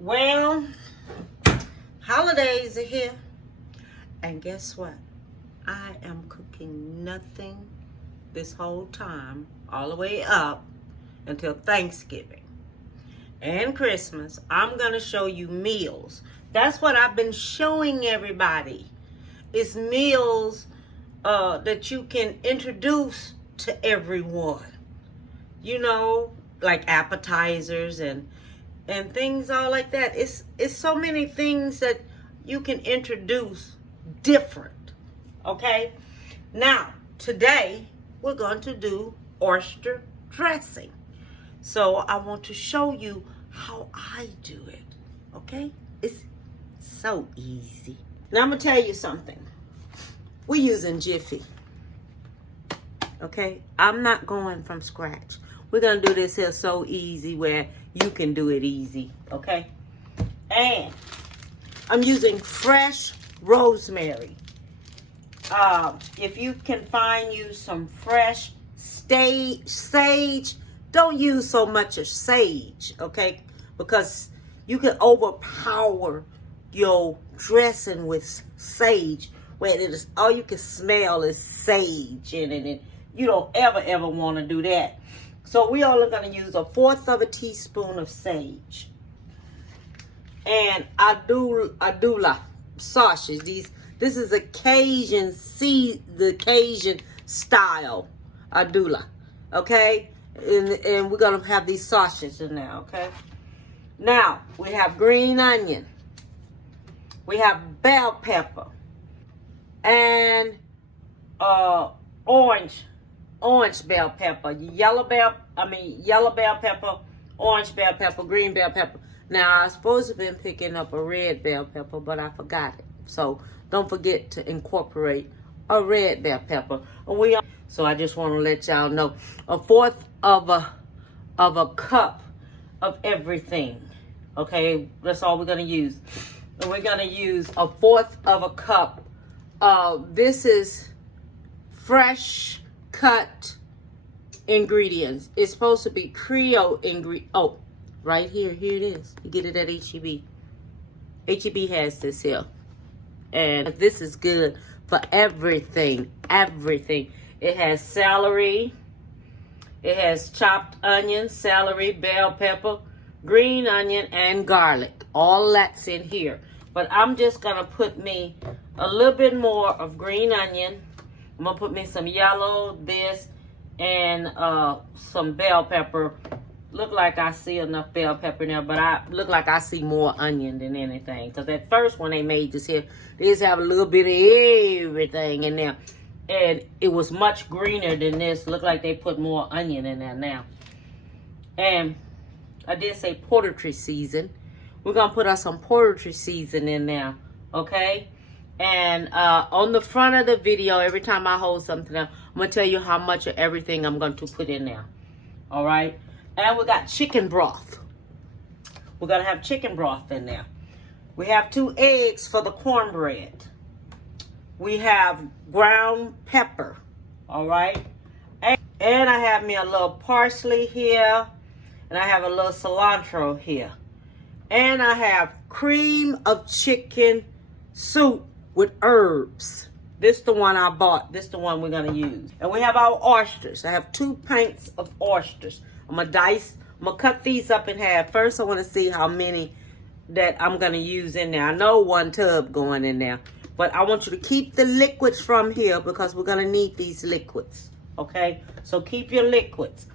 Well, holidays are here, and guess what? I am cooking nothing this whole time, all the way up until Thanksgiving and Christmas. I'm going to show you meals. That's what I've been showing everybody. It's meals that you can introduce to everyone. You know, like appetizers and things all like that. It's so many things that you can introduce different. Okay? Now, today we're going to do oyster dressing. So I want to show you how I do it. Okay? It's so easy. Now I'm going to tell you something. We're using Jiffy. Okay? I'm not going from scratch. We're going to do this here so easy where you can do it easy. Okay? And I'm using fresh rosemary. If you can find you some fresh sage, don't use so much of sage, okay? Because you can overpower your dressing with sage, where it is all you can smell is sage in it, and you don't ever want to do that. So we are going to use 1/4 of a teaspoon of sage, and adula sausage. This is a Cajun the Cajun style adula, okay? And we're gonna have these sausages in there, okay? Now we have green onion, we have bell pepper, and orange bell pepper, yellow bell pepper, orange bell pepper, green bell pepper. Now I was supposed to have been picking up a red bell pepper, but I forgot it. So don't forget to incorporate a red bell pepper. So I just want to let y'all know 1/4 of a cup of everything. Okay, that's all we're gonna use. And we're gonna use 1/4 of a cup. This is fresh cut ingredients. It's supposed to be Creole ingredient. Oh, right here. Here it is. You get it at HEB. HEB has this here. And this is good for everything. Everything. It has celery. It has chopped onion, celery, bell pepper, green onion, and garlic. All that's in here. But I'm just going to put me a little bit more of green onion. I'm going to put me some yellow, and some bell pepper. Look like I see enough bell pepper now, but I look like I see more onion than anything. Because at first when they made this here, they just have a little bit of everything in there. And it was much greener than this. Look like they put more onion in there now. And I did say poultry season. We're going to put us some poultry season in there. Okay? And on the front of the video, every time I hold something up, I'm going to tell you how much of everything I'm going to put in there. All right? And we got chicken broth. We're going to have chicken broth in there. We have 2 eggs for the cornbread. We have ground pepper. All right? And I have me a little parsley here. And I have a little cilantro here. And I have cream of chicken soup with herbs. This is the one I bought. This is the one we're going to use. And we have our oysters. I have 2 pints of oysters. I'm going to cut these up in half. First, I want to see how many that I'm going to use in there. I know 1 tub going in there. But I want you to keep the liquids from here because we're going to need these liquids. Okay? So keep your liquids.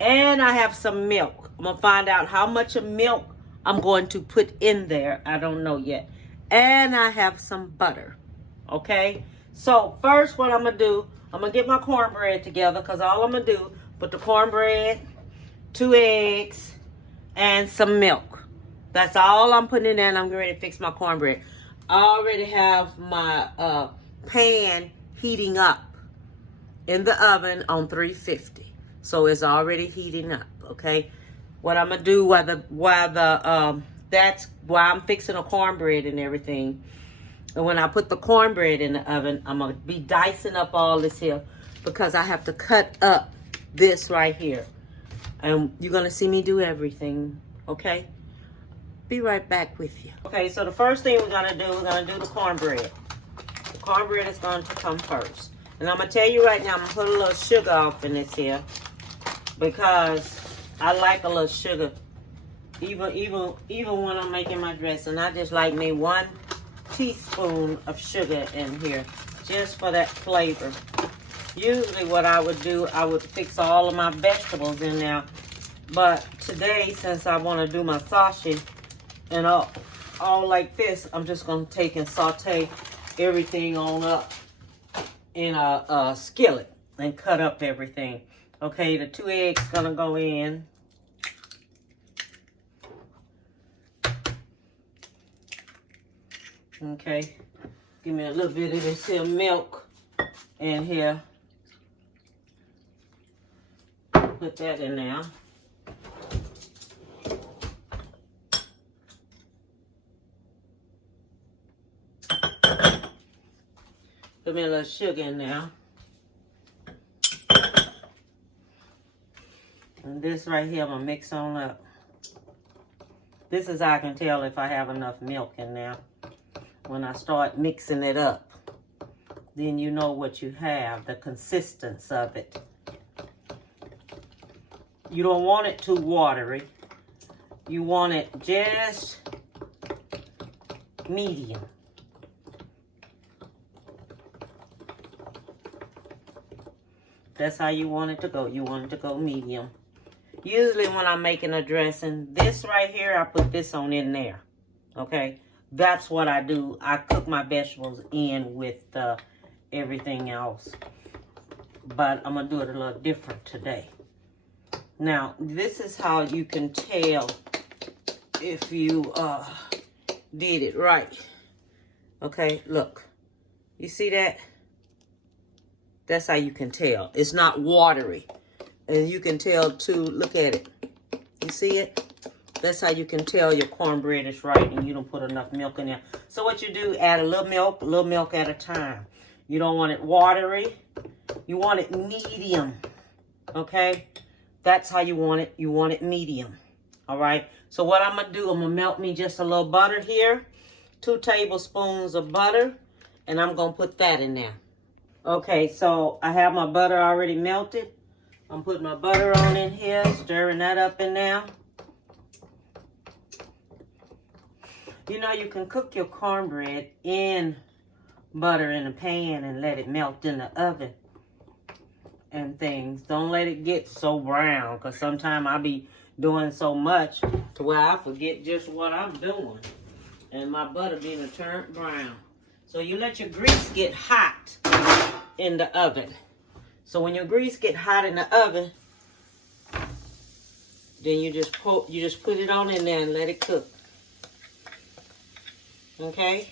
And I have some milk. I'm going to find out how much of milk I'm going to put in there. I don't know yet. And I have some butter. Okay? So first what I'm going to do, I'm going to get my cornbread together because all I'm going to do, put the cornbread, 2 eggs, and some milk. That's all I'm putting in there, and I'm ready to fix my cornbread. I already have my pan heating up in the oven on 350. So it's already heating up, okay? What I'm going to do that's why I'm fixing the cornbread and everything. And when I put the cornbread in the oven, I'm going to be dicing up all this here because I have to cut up this right here. And you're going to see me do everything, okay? Be right back with you. Okay, so the first thing we're gonna do the cornbread. The cornbread is going to come first. And I'm gonna tell you right now, I'm gonna put a little sugar off in this here because I like a little sugar. Even when I'm making my dressing, I just like me 1 teaspoon of sugar in here just for that flavor. Usually what I would do, I would fix all of my vegetables in there. But today, since I want to do my sausage and all like this, I'm just going to take and saute everything on up in a skillet and cut up everything. Okay, the 2 eggs going to go in. Okay, give me a little bit of this here milk in here. Put that in there. Put me a little sugar in there. And this right here, I'm gonna mix on up. This is how I can tell if I have enough milk in there. When I start mixing it up, then you know what you have, the consistency of it. You don't want it too watery. You want it just medium. That's how you want it to go. You want it to go medium. Usually when I'm making a dressing, this right here, I put this on in there. Okay? That's what I do. I cook my vegetables in with everything else. But I'm going to do it a little different today. Now, this is how you can tell if you did it right. Okay, look. You see that? That's how you can tell. It's not watery. And you can tell too, look at it. You see it? That's how you can tell your cornbread is right and you don't put enough milk in there. So what you do, add a little milk at a time. You don't want it watery. You want it medium. Okay? That's how you want it. You want it medium. All right? So what I'm going to do, I'm going to melt me just a little butter here. 2 tablespoons of butter. And I'm going to put that in there. Okay, so I have my butter already melted. I'm putting my butter on in here, stirring that up in there. You know, you can cook your cornbread in butter in a pan and let it melt in the oven and things. Don't let it get so brown, because sometimes I be doing so much to where I forget just what I'm doing. And my butter being turned brown. So you let your grease get hot in the oven. So when your grease get hot in the oven, then you just put it on in there and let it cook. Okay?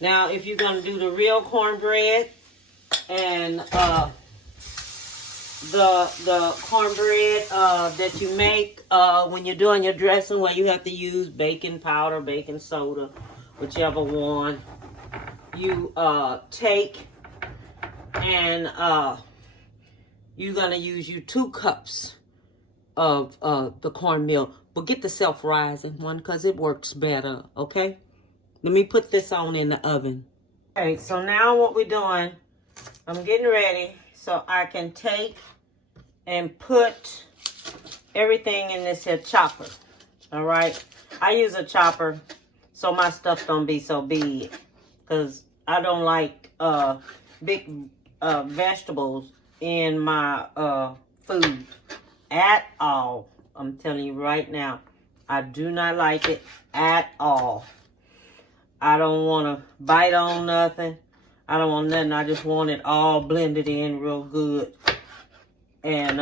Now, if you're going to do the real cornbread and the cornbread that you make when you're doing your dressing, where you have to use baking powder, baking soda, whichever one, you take and you're going to use 2 cups of the cornmeal. But get the self-rising one because it works better, okay? Let me put this on in the oven. Okay, so now what we're doing, I'm getting ready so I can take and put everything in this here chopper, all right? I use a chopper so my stuff don't be so big because I don't like big vegetables in my food at all. I'm telling you right now, I do not like it at all. I don't want to bite on nothing. I don't want nothing. I just want it all blended in real good. And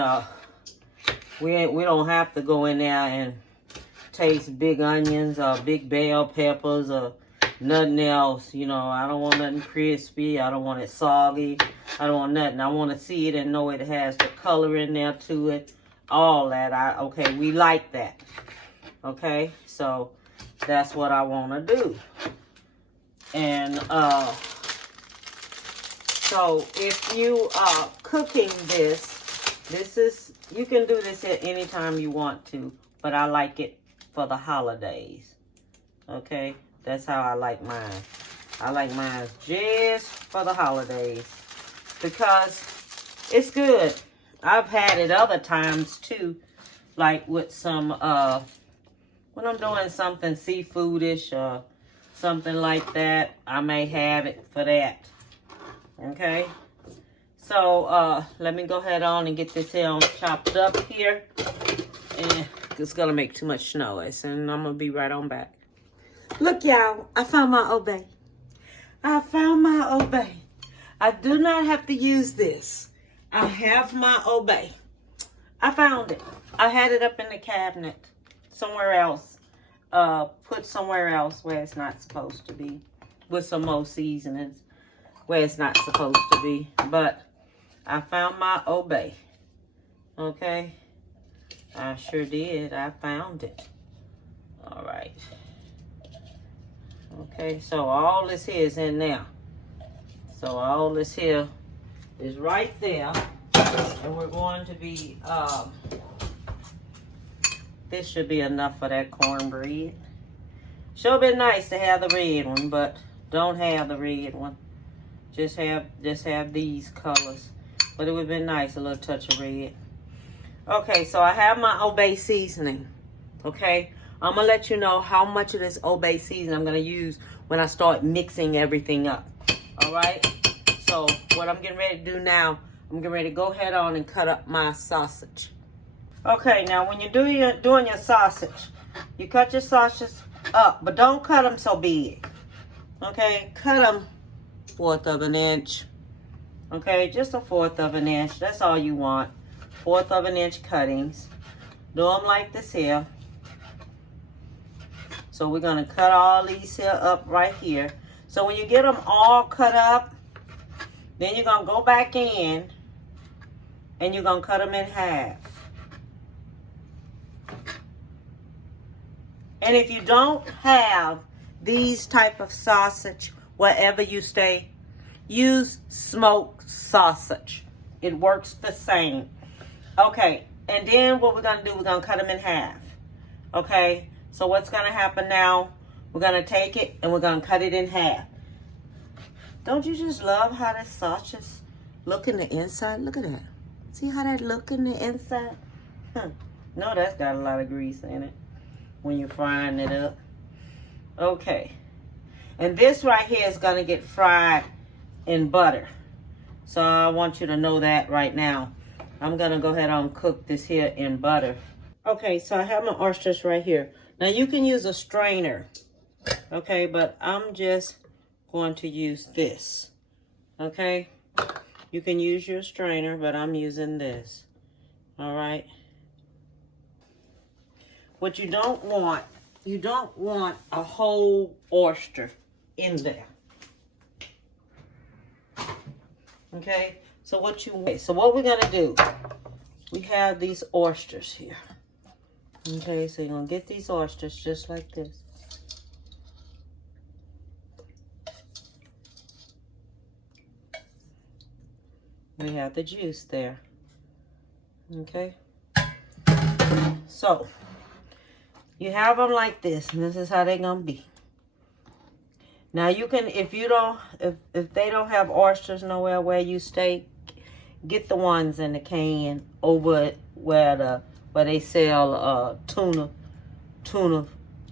we don't have to go in there and taste big onions or big bell peppers or nothing else. You know, I don't want nothing crispy. I don't want it soggy. I don't want nothing. I want to see it and know it has the color in there to it. All that. Okay, we like that. Okay, so that's what I want to do. And so if you are cooking this is, you can do this at any time you want to, but I like it for the holidays. Okay, that's how I like mine. I like mine just for the holidays because it's good. I've had it other times too, like with some, when I'm doing something seafoodish or something like that, I may have it for that. Okay, so let me go ahead on and get this here on chopped up here. And it's gonna make too much noise, and I'm gonna be right on back. Look, y'all, I found my obey. I found my obey. I do not have to use this. I have my obey. I found it. I had it up in the cabinet somewhere else. Put somewhere else where it's not supposed to be. With some more seasonings where it's not supposed to be. But I found my obey. Okay. I sure did. I found it. All right. Okay, so all this here is in there. So all this here is right there. And we're going to be, this should be enough for that cornbread. Sure been nice to have the red one, but don't have the red one. Just have these colors. But it would have been nice, a little touch of red. Okay, so I have my Obey seasoning. Okay, I'm going to let you know how much of this Obey seasoning I'm going to use when I start mixing everything up. All right, so what I'm getting ready to do now, I'm getting ready to go ahead on and cut up my sausage. Okay, now when you're doing your sausage, you cut your sausages up, but don't cut them so big. Okay, cut them 1/4 of an inch. Okay, just 1/4 of an inch. That's all you want. 1/4 of an inch cuttings. Do them like this here. So we're going to cut all these here up right here. So when you get them all cut up, then you're going to go back in and you're going to cut them in half. And if you don't have these type of sausage wherever you stay, use smoked sausage. It works the same. Okay, and then what we're going to do, we're going to cut them in half. Okay, so what's going to happen now, we're going to take it and we're going to cut it in half. Don't you just love how the sausages look in the inside? Look at that. See how that look in the inside? No, that's got a lot of grease in it when you're frying it up. Okay, and this right here is going to get fried in butter. So I want you to know that right now. I'm going to go ahead and cook this here in butter. Okay, so I have my oysters right here. Now you can use a strainer. Okay, but I'm just going to use this. Okay, you can use your strainer, but I'm using this. All right. What you don't want a whole oyster in there. Okay, so what we're gonna do, we have these oysters here. Okay, so you're gonna get these oysters just like this. We have the juice there. Okay, so you have them like this, and this is how they're gonna be. Now you can, if they don't have oysters nowhere where you stay, get the ones in the can over where they sell tuna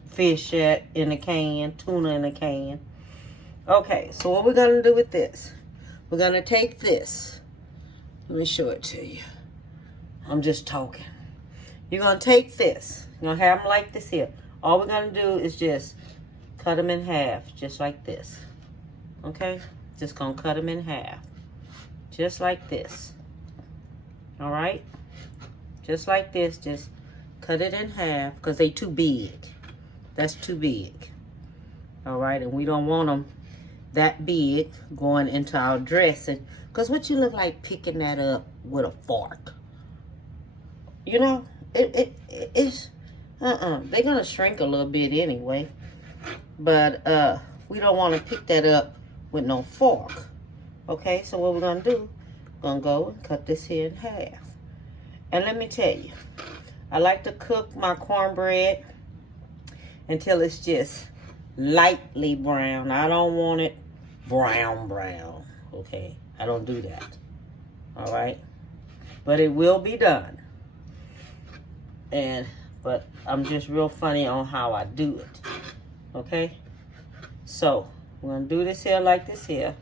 fish at in a can, tuna in a can. Okay, so what we're gonna do with this? We're gonna take this. Let me show it to you. I'm just talking. You're gonna take this. You're gonna have them like this here. All we're gonna do is just cut them in half, just like this. Okay? Just gonna cut them in half. Just like this. All right? Just like this, just cut it in half because they too big. That's too big. All right? And we don't want them that big going into our dressing, because what you look like picking that up with a fork? You know, it's, they're going to shrink a little bit anyway. But we don't want to pick that up with no fork. Okay, so what we're going to do, we're going to go and cut this here in half. And let me tell you, I like to cook my cornbread until it's just lightly brown. I don't want it brown. Okay, I don't do that. All right, but it will be done. But I'm just real funny on how I do it. Okay, so we're gonna do this here like this here.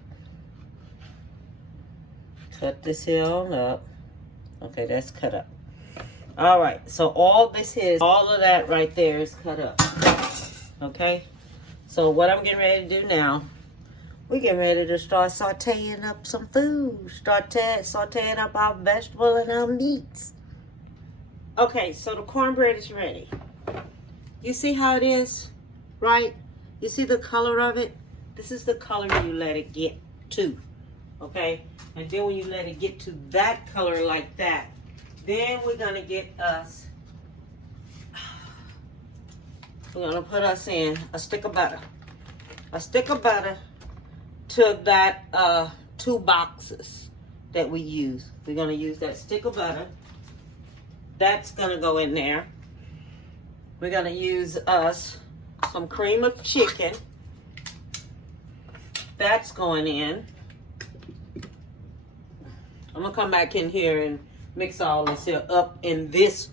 Cut this here on up. Okay, that's cut up. All right, so all this here, all of that right there is cut up. Okay, so what I'm getting ready to do now, we're getting ready to start sauteing up some food. Start sauteing up our vegetable and our meats. Okay, so the cornbread is ready. You see how it is, right? You see the color of it? This is the color you let it get to, okay? And then when you let it get to that color like that, then we're gonna get us, we're gonna put us in a stick of butter. A stick of butter to that 2 boxes that we use. We're gonna use that stick of butter. That's gonna go in there. We're gonna use us some cream of chicken. That's going in. I'm gonna come back in here and mix all this here up in this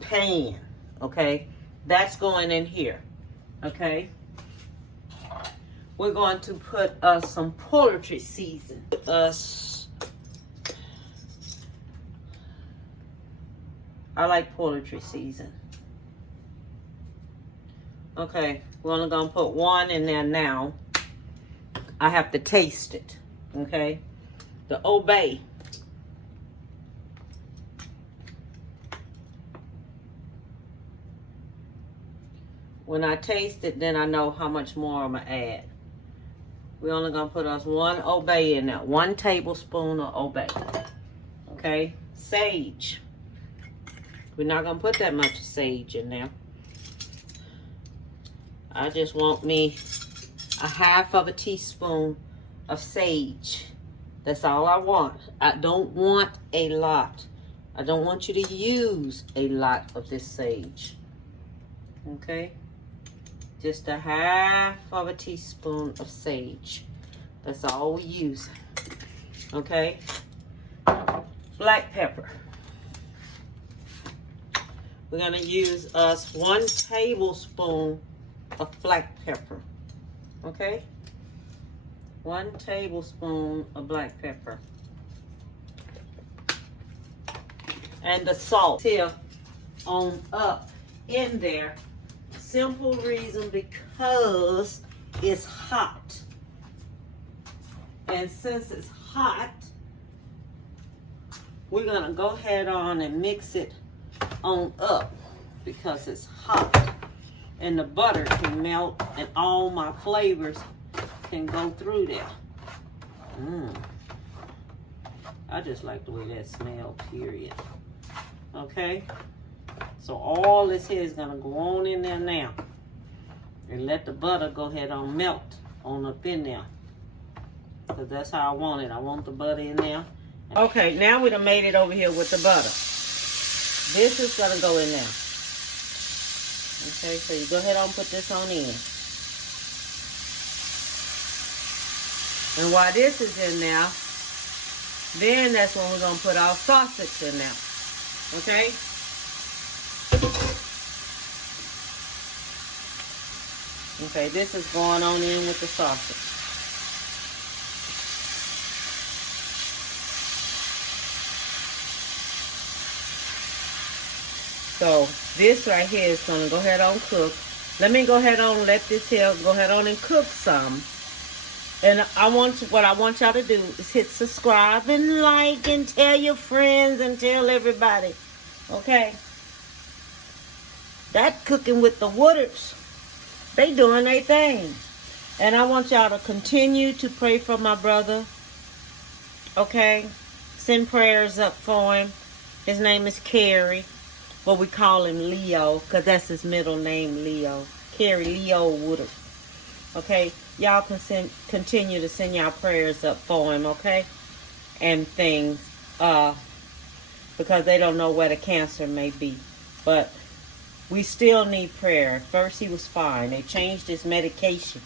pan, okay? That's going in here, okay? We're going to put some poultry season. I like poultry season. Okay, we're only gonna put 1 in there now. I have to taste it, okay? The Obey. When I taste it, then I know how much more I'm gonna add. We're only gonna put us 1 Obey in there. 1 tablespoon of Obey. Okay? Sage. We're not gonna put that much sage in there. I just want me a 1/2 teaspoon of sage. That's all I want. I don't want a lot. I don't want you to use a lot of this sage. Okay? Just a 1/2 teaspoon of sage. That's all we use. Okay? Black pepper. We're gonna use us 1 tablespoon of black pepper. Okay? 1 tablespoon of black pepper. And the salt here on up in there. Simple reason, because it's hot. And since it's hot, we're gonna go ahead on and mix it on up because it's hot. And the butter can melt and all my flavors can go through there. I just like the way that smells, period. Okay? So all this here is gonna go on in there now. And let the butter go ahead and melt on up in there. Because that's how I want it. I want the butter in there. Okay, now we done made it over here with the butter. This is gonna go in there. Okay, so you go ahead and put this on in. And while this is in there, then that's when we're gonna put our sausage in there. Okay? Okay, this is going on in with the sausage. So this right here is gonna go ahead on cook. Let me go ahead on let this here go ahead on and cook some. And what I want y'all to do is hit subscribe and like and tell your friends and tell everybody. Okay? That cooking with the Woodards, they doing their thing. And I want y'all to continue to pray for my brother. Okay? Send prayers up for him. His name is Kerry. Well, we call him Leo because that's his middle name, Leo. Kerry Leo Woodard. Okay? Y'all can continue to send y'all prayers up for him, okay? And things. Because they don't know where the cancer may be. But we still need prayer. At first he was fine. They changed his medication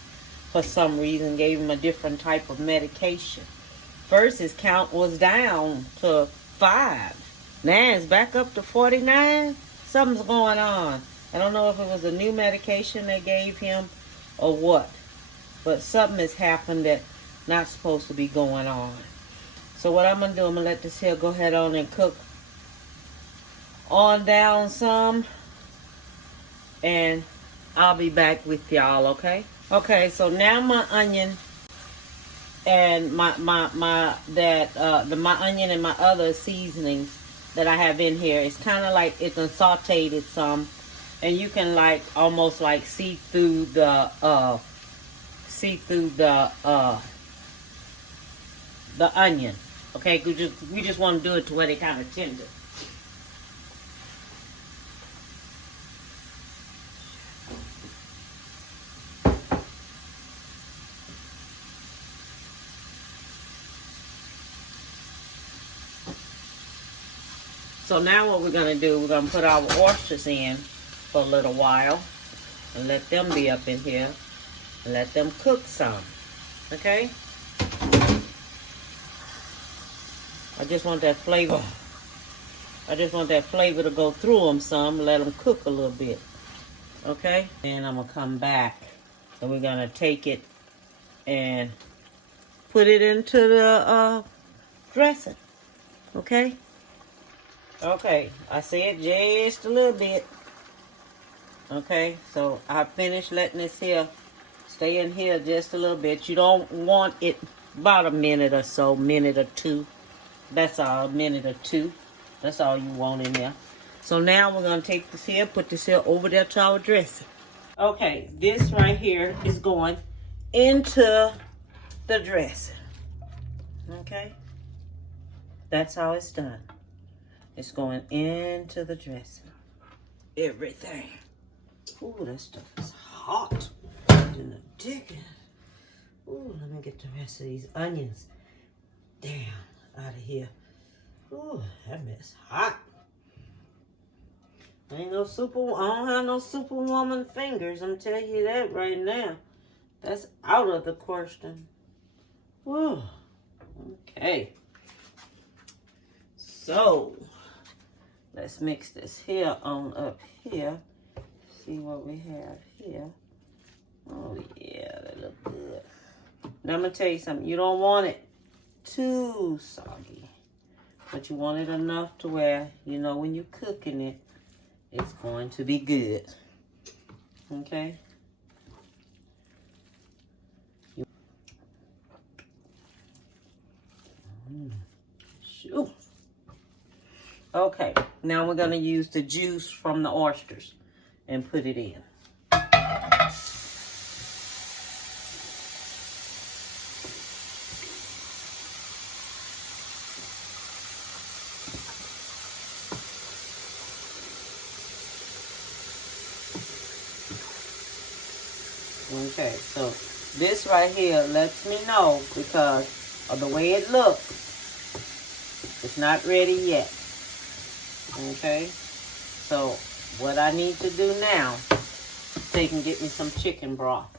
for some reason, gave him a different type of medication. First his count was down to 5. Now it's back up to 49. Something's going on. I don't know if it was a new medication they gave him or what. But something has happened that not supposed to be going on. So what I'm going to do, I'm going to let this here go ahead on and cook on down some. And I'll be back with y'all, okay? Okay, so now my onion and my onion and my other seasonings that I have in here, it's kind of like it's sauteed it some, and you can like almost like see through the onion. Okay, we just want to do it to where they kind of tender. So now what we're going to do, we're going to put our oysters in for a little while and let them be up in here and let them cook some. Okay? I just want that flavor. I just want that flavor to go through them some, let them cook a little bit. Okay? And I'm going to come back and we're going to take it and put it into the dressing. Okay? Okay, I said just a little bit. Okay, so I finished letting this here stay in here just a little bit. You don't want it about a minute or so, minute or two. That's all, a minute or two. That's all you want in there. So now we're going to take this here, put this here over there to our dressing. Okay, this right here is going into the dressing. Okay, that's how it's done. It's going into the dressing. Everything. Ooh, that stuff is hot. In the dickens. Ooh, let me get the rest of these onions down out of here. Ooh, that mess hot. Ain't no super. I don't have no superwoman fingers. I'm telling you that right now. That's out of the question. Ooh. Okay. So. Let's mix this here on up here. See what we have here. Oh, yeah, that look good. Now, I'm going to tell you something. You don't want it too soggy. But you want it enough to where, you know, when you're cooking it, it's going to be good. Okay? Shoot. Okay, now we're going to use the juice from the oysters and put it in. Okay, so this right here lets me know because of the way it looks. It's not ready yet. Okay, so what I need to do now, take and get me some chicken broth.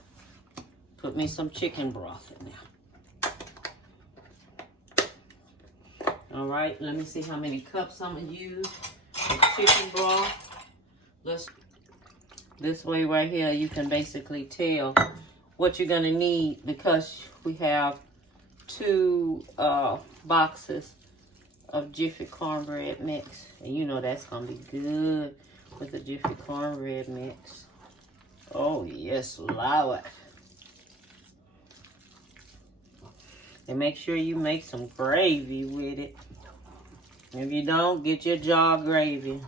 Put me some chicken broth in there. All right, let me see how many cups I'm gonna use of chicken broth. This way right here, you can basically tell what you're gonna need because we have 2 boxes of Jiffy cornbread mix. And you know that's going to be good with the Jiffy cornbread mix. Oh, yes, Lord. And make sure you make some gravy with it. If you don't, get your jar gravy.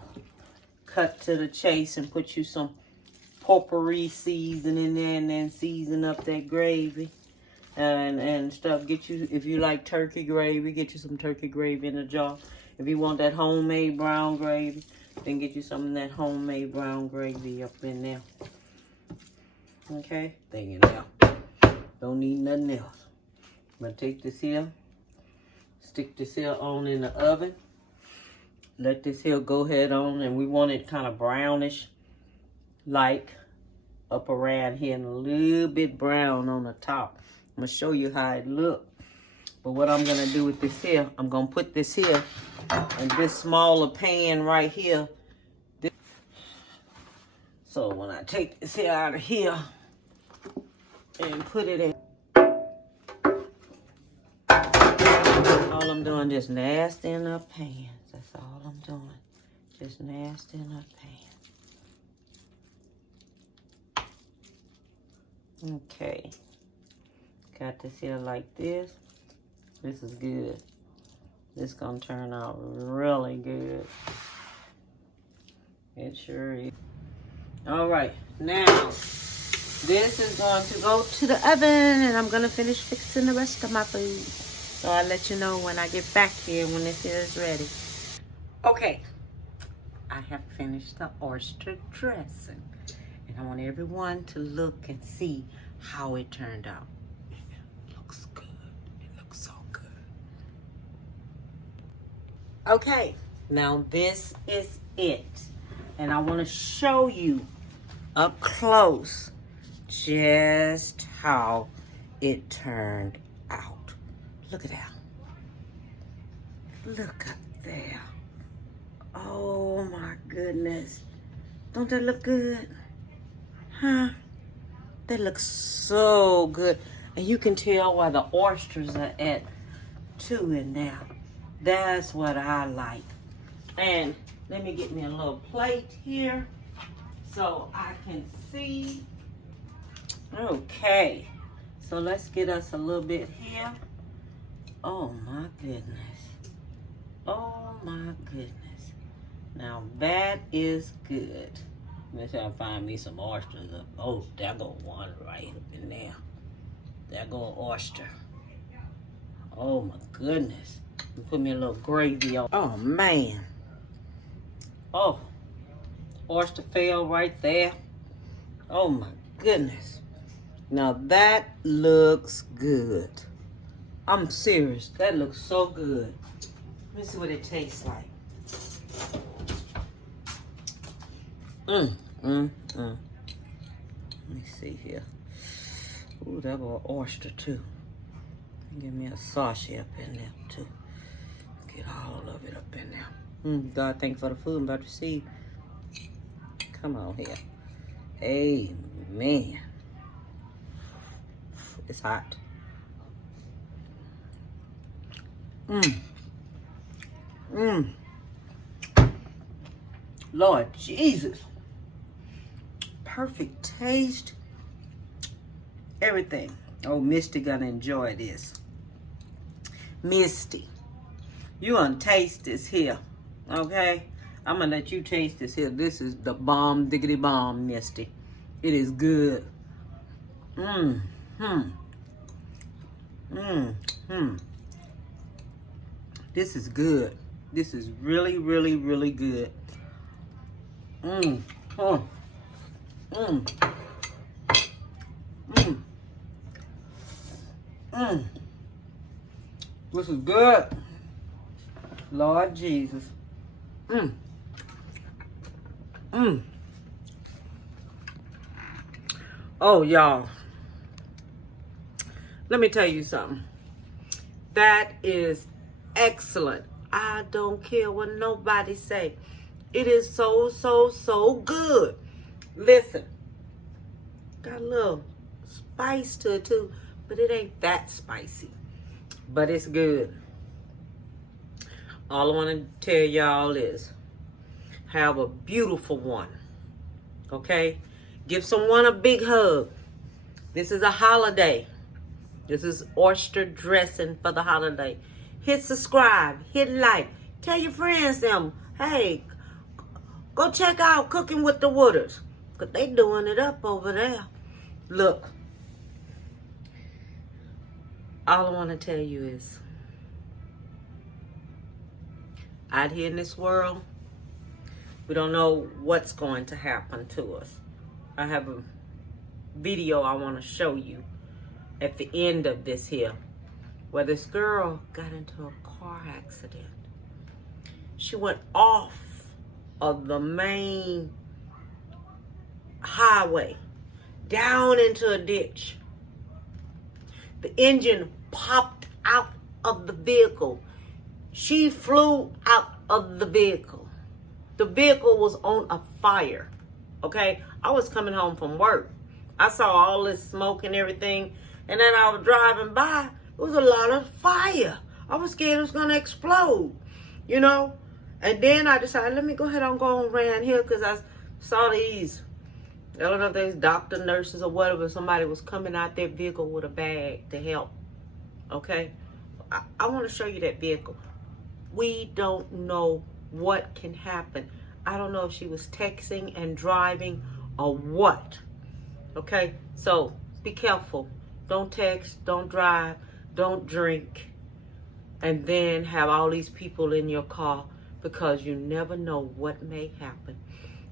Cut to the chase and put you some potpourri season in there and then season up that gravy. And stuff. Get you, if you like turkey gravy, get you some turkey gravy in a jar. If you want that homemade brown gravy, then get you some of that homemade brown gravy up in there. Okay, take it out. Don't need nothing else. I'm gonna take this here, stick this here on in the oven. Let this here go ahead on, and we want it kind of brownish like up around here and a little bit brown on the top. I'm going to show you how it looks. But what I'm going to do with this here, I'm going to put this here in this smaller pan right here. So when I take this here out of here and put it in, all I'm doing is nasting up pans. That's all I'm doing. Just nasting up pans. Okay. Got this here like this. This is good. This is gonna turn out really good. It sure is. All right, now this is going to go to the oven and I'm gonna finish fixing the rest of my food. So I'll let you know when I get back here when this is ready. Okay, I have finished the oyster dressing. And I want everyone to look and see how it turned out. It looks good. It looks so good. Okay, now this is it. And I want to show you up close just how it turned out. Look at that. Look up there. Oh my goodness. Don't that look good? Huh? That looks so good. And you can tell where the oysters are at too in there. That's what I like. And let me get me a little plate here so I can see. Okay. So let's get us a little bit here. Oh my goodness. Oh my goodness. Now that is good. Let's try to find me some oysters. Oh, there go one right up in there. There go an oyster. Oh my goodness. Put me a little gravy on. Oh man. Oh, oyster fell right there. Oh my goodness. Now that looks good. I'm serious. That looks so good. Let me see what it tastes like. Let me see here. Ooh, that was oyster too. Give me a sausage up in there too. Get all of it up in there. God, thanks for the food I'm about to see. Come on here. Amen. It's hot. Lord Jesus. Perfect taste. Everything. Oh, Misty gonna enjoy this. Misty, you gonna taste this here, okay? I'm gonna let you taste this here. This is the bomb diggity bomb, Misty. It is good. This is good. This is really, really, really good. This is good. Lord Jesus. Oh, y'all. Let me tell you something. That is excellent. I don't care what nobody say. It is so, so, so good. Listen. Got a little spice to it too, but it ain't that spicy. But it's good. All I want to tell y'all is have a beautiful one. Okay? Give someone a big hug. This is a holiday. This is oyster dressing for the holiday. Hit subscribe. Hit like. Tell your friends them, hey, go check out Cooking with the Wooders. Because they doing it up over there. Look. All I want to tell you is, out here in this world, we don't know what's going to happen to us. I have a video I want to show you at the end of this here, where this girl got into a car accident. She went off of the main highway, down into a ditch. The engine popped out of the vehicle. She flew out of the vehicle. The vehicle was on a fire. Okay, I was coming home from work. I saw all this smoke and everything, and then I was driving by. It was a lot of fire. I was scared it was gonna explode, you know. And then I decided, let me go ahead and go around here, because I saw these, I don't know if they was doctor, nurses, or whatever. Somebody was coming out their vehicle with a bag to help. Okay, I want to show you that vehicle. We don't know what can happen. I don't know if she was texting and driving or what. Okay, so be careful. Don't text, don't drive, don't drink, and then have all these people in your car, because you never know what may happen.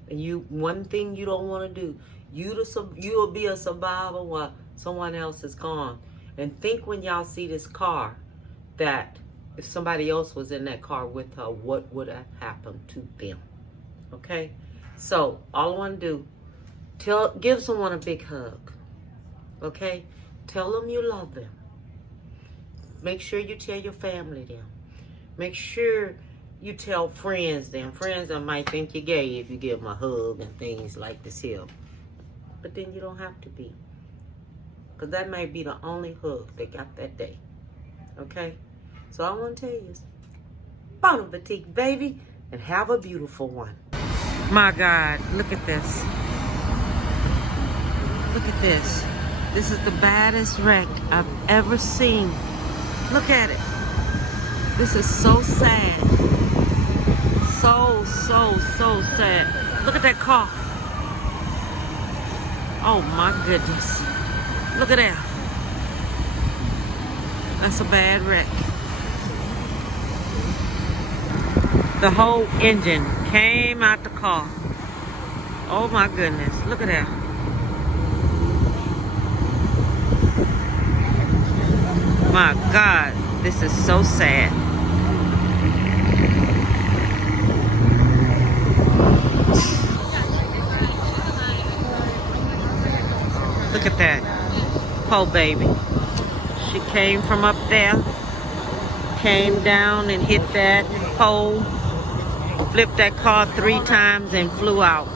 And one thing you don't want to do, you'll be a survivor while someone else is gone. And think, when y'all see this car, that if somebody else was in that car with her, what would have happened to them? Okay, so all I want to do, give someone a big hug. Okay, tell them you love them. Make sure you tell your family them. Make sure you tell friends them. Friends that might think you're gay if you give them a hug and things like this here. But then you don't have to be, because that might be the only hug they got that day. Okay, so I want to tell you, bon appetit, baby, and have a beautiful one. My God, look at this. Look at this. This is the baddest wreck I've ever seen. Look at it. This is so sad. So sad. Look at that car. Oh my goodness. Look at that. That's a bad wreck. The whole engine came out the car. Oh my goodness. Look at that. My God, this is so sad. Look at that. Poor baby. She came from up there, came down and hit that pole, flipped that car 3 times and flew out.